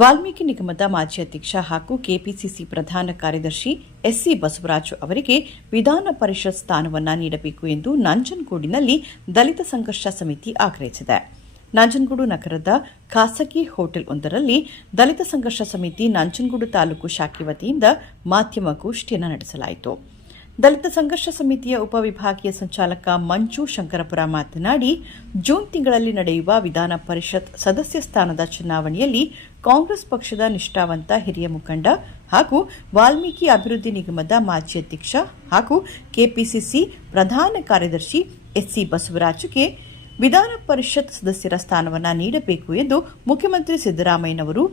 ವಾಲ್ಮೀಕಿ ನಿಗಮದ ಮಾಜಿ ಅಧ್ಯಕ್ಷ ಹಾಗೂ ಕೆಪಿಸಿಸಿ ಪ್ರಧಾನ ಕಾರ್ಯದರ್ಶಿ ಎಸ್ಸಿ ಬಸವರಾಜು ಅವರಿಗೆ ವಿಧಾನ ಪರಿಷತ್ ಸ್ಥಾನವನ್ನು ನೀಡಬೇಕು ಎಂದು ನಂಜನಗೂಡಿನಲ್ಲಿ ದಲಿತ ಸಂಘರ್ಷ ಸಮಿತಿ ಆಗ್ರಹಿಸಿದೆ. ನಂಜನಗೂಡು ನಗರದ ಖಾಸಗಿ ಹೋಟೆಲ್ ಒಂದರಲ್ಲಿ ದಲಿತ ಸಂಘರ್ಷ ಸಮಿತಿ ನಂಜನಗೂಡು ತಾಲೂಕು ಶಾಖೆ ವತಿಯಿಂದ ಮಾಧ್ಯಮ ಗೋಷ್ಠಿಯನ್ನು ನಡೆಸಲಾಯಿತು. ದಲಿತ ಸಂಘರ್ಷ ಸಮಿತಿಯ ಉಪವಿಭಾಗೀಯ ಸಂಚಾಲಕ ಮಂಜು ಶಂಕರಪುರ ಮಾತನಾಡಿ, ಜೂನ್ ತಿಂಗಳಲ್ಲಿ ನಡೆಯುವ ವಿಧಾನ ಪರಿಷತ್ ಸದಸ್ಯ ಸ್ಥಾನದ ಚುನಾವಣೆಯಲ್ಲಿ ಕಾಂಗ್ರೆಸ್ ಪಕ್ಷದ ನಿಷ್ಠಾವಂತ ಹಿರಿಯ ಮುಖಂಡ ಹಾಗೂ ವಾಲ್ಮೀಕಿ ಅಭಿವೃದ್ಧಿ ನಿಗಮದ ಮಾಜಿ ಅಧ್ಯಕ್ಷ ಹಾಗೂ ಕೆಪಿಸಿಸಿ ಪ್ರಧಾನ ಕಾರ್ಯದರ್ಶಿ ಎಸ್ಸಿ ಬಸವರಾಜುಗೆ ವಿಧಾನ ಪರಿಷತ್ ಸದಸ್ಯರ ಸ್ಥಾನವನ್ನು ನೀಡಬೇಕು ಎಂದು ಮುಖ್ಯಮಂತ್ರಿ ಸಿದ್ದರಾಮಯ್ಯನವರು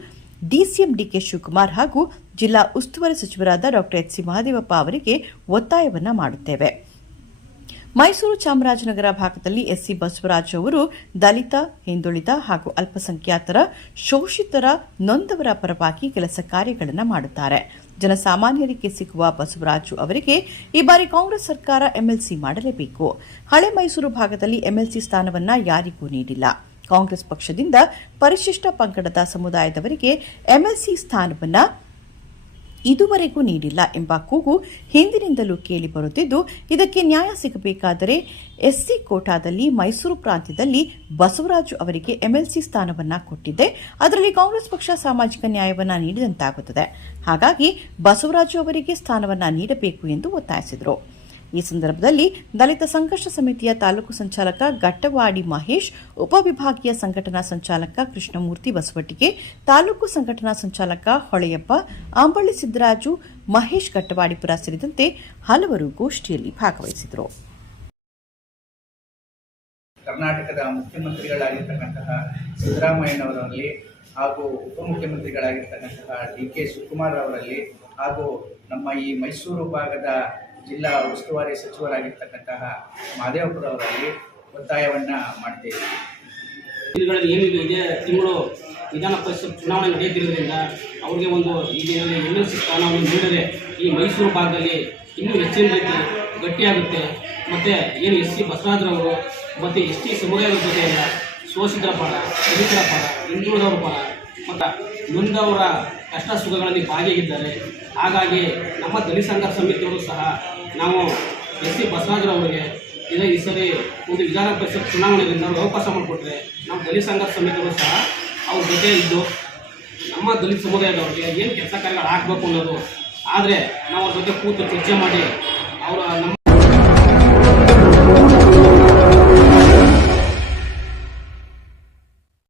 ಡಿಸಿಎಂ ಡಿಕೆ ಶಿವಕುಮಾರ್ ಹಾಗೂ ಜಿಲ್ಲಾ ಉಸ್ತುವಾರಿ ಸಚಿವರಾದ ಡಾ ಎಚ್ ಸಿ ಮಹಾದೇವಪ್ಪ ಅವರಿಗೆ ಒತ್ತಾಯವನ್ನ ಮಾಡುತ್ತೇವೆ. ಮೈಸೂರು ಚಾಮರಾಜನಗರ ಭಾಗದಲ್ಲಿ ಎಸ್ಸಿ ಬಸವರಾಜ್ ಅವರು ದಲಿತ, ಹಿಂದುಳಿದ ಹಾಗೂ ಅಲ್ಪಸಂಖ್ಯಾತರ, ಶೋಷಿತರ ನೊಂದವರ ಪರವಾಗಿ ಕೆಲಸ ಕಾರ್ಯಗಳನ್ನು ಮಾಡುತ್ತಾರೆ. ಜನಸಾಮಾನ್ಯರಿಗೆ ಸಿಗುವ ಬಸವರಾಜು ಅವರಿಗೆ ಈ ಬಾರಿ ಕಾಂಗ್ರೆಸ್ ಸರ್ಕಾರ ಎಂಎಲ್ಸಿ ಮಾಡಲೇಬೇಕು. ಹಳೆ ಮೈಸೂರು ಭಾಗದಲ್ಲಿ ಎಂಎಲ್ಸಿ ಸ್ಥಾನವನ್ನ ಯಾರಿಗೂ ನೀಡಿಲ್ಲ. ಕಾಂಗ್ರೆಸ್ ಪಕ್ಷದಿಂದ ಪರಿಶಿಷ್ಟ ಪಂಗಡದ ಸಮುದಾಯದವರಿಗೆ ಎಂಎಲ್ಸಿ ಸ್ಥಾನವನ್ನು ಇದುವರೆಗೂ ನೀಡಿಲ್ಲ ಎಂಬ ಕೂಗು ಹಿಂದಿನಿಂದಲೂ ಕೇಳಿ ಬರುತ್ತಿದ್ದು, ಇದಕ್ಕೆ ನ್ಯಾಯ ಸಿಗಬೇಕಾದರೆ ಎಸ್ಸಿ ಕೋಟಾದಲ್ಲಿ ಮೈಸೂರು ಪ್ರಾಂತ್ಯದಲ್ಲಿ ಬಸವರಾಜು ಅವರಿಗೆ ಎಂಎಲ್ಸಿ ಸ್ಥಾನವನ್ನು ಕೊಟ್ಟಿದೆ ಅದರಲ್ಲಿ ಕಾಂಗ್ರೆಸ್ ಪಕ್ಷ ಸಾಮಾಜಿಕ ನ್ಯಾಯವನ್ನು ನೀಡಿದಂತಾಗುತ್ತದೆ. ಹಾಗಾಗಿ ಬಸವರಾಜು ಅವರಿಗೆ ಸ್ಥಾನವನ್ನು ನೀಡಬೇಕು ಎಂದು ಒತ್ತಾಯಿಸಿದರು. ಈ ಸಂದರ್ಭದಲ್ಲಿ ದಲಿತ ಸಂಕಷ್ಟ ಸಮಿತಿಯ ತಾಲೂಕು ಸಂಚಾಲಕ ಗಟ್ಟವಾಡಿ ಮಹೇಶ್ ಉಪವಿಭಾಗೀಯ ಸಂಘಟನಾ ಸಂಚಾಲಕ ಕೃಷ್ಣಮೂರ್ತಿ ಬಸವಟ್ಟಿಗೆ, ತಾಲೂಕು ಸಂಘಟನಾ ಸಂಚಾಲಕ ಹೊಳೆಯಪ್ಪ, ಅಂಬಳ್ಳಿ ಸಿದ್ದರಾಜು, ಮಹೇಶ್ ಗಟ್ಟವಾಡಿಪುರ ಸೇರಿದಂತೆ ಹಲವರು ಗೋಷ್ಠಿಯಲ್ಲಿ ಭಾಗವಹಿಸಿದರು. ಕರ್ನಾಟಕದ ಮುಖ್ಯಮಂತ್ರಿಗಳಾಗಿರ್ತಕ್ಕಂತಹ ಸಿದ್ದರಾಮಯ್ಯನವರಲ್ಲಿ ಹಾಗೂ ಉಪಮುಖ್ಯಮಂತ್ರಿಗಳಾಗಿರ್ತಕ್ಕಂತಹ ಡಿ ಕೆ ಶಿವಕುಮಾರ್ ಅವರಲ್ಲಿ ಹಾಗೂ ನಮ್ಮ ಈ ಮೈಸೂರು ಭಾಗದ ಜಿಲ್ಲಾ ಉಸ್ತುವಾರಿ ಸಚಿವರಾಗಿರ್ತಕ್ಕಂತಹ ಮಹದೇವಪುರವರಲ್ಲಿ ಒತ್ತಾಯವನ್ನು ಮಾಡ್ತೇವೆ. ಜಿಲ್ಲೆಗಳಲ್ಲಿ ಏನಿದೆ, ಇದೇ ತಿಂಗಳು ವಿಧಾನ ಪರಿಷತ್ ಚುನಾವಣೆ ನಡೆಯುತ್ತಿರುವುದರಿಂದ ಅವರಿಗೆ ಒಂದು ಈಗ ಎಂ ಎಲ್ ಸಿ ಸ್ಥಾನವನ್ನು ನೀಡದೆ ಈ ಮೈಸೂರು ಭಾಗದಲ್ಲಿ ಇನ್ನೂ ಹೆಚ್ಚಿನ ರೀತಿ ಗಟ್ಟಿಯಾಗುತ್ತೆ. ಮತ್ತು ಏನು ಎಸ್ ಸಿ ಬಸವರಾಜರವರು ಮತ್ತು ಎಸ್ ಟಿ ಸಮುದಾಯದ ಜೊತೆಯಿಂದ ಶೋಷಿತರ ಪರ ದಲಿತರ ಪರ ಹಿಂದುಳಿದವರ ಪರ ಮತ್ತು ಮುಂದವರ ಕಷ್ಟ ಸುಖಗಳಲ್ಲಿ ಭಾಗಿಯಾಗಿದ್ದಾರೆ. ಹಾಗಾಗಿ ನಮ್ಮ ದಲಿತ ಸಂಘ ಸಮಿತಿಯವರು ಸಹ ನಾವು ಎಸ್ ಸಿ ಬಸವರಾಜರವರಿಗೆ ಇದೇ ಈ ಸರಿ ಒಂದು ವಿಧಾನ ಪರಿಷತ್ ಚುನಾವಣೆಯಿಂದ ಅವಕಾಶ ಮಾಡಿಕೊಟ್ರೆ ನಮ್ಮ ದಲಿತ ಸಂಘ ಸಮಿತಿಯವರು ಸಹ ಅವ್ರ ಜೊತೆ ಇದ್ದು ನಮ್ಮ ದಲಿತ ಸಮುದಾಯದವ್ರಿಗೆ ಏನು ಕೆಲಸ ಕಾರ್ಯಗಳು ಹಾಕಬೇಕು ಅನ್ನೋದು. ಆದರೆ ನಾವು ಅವ್ರ ಜೊತೆ ಕೂತು ಚರ್ಚೆ ಮಾಡಿ ಅವರ ನಮ್ಮ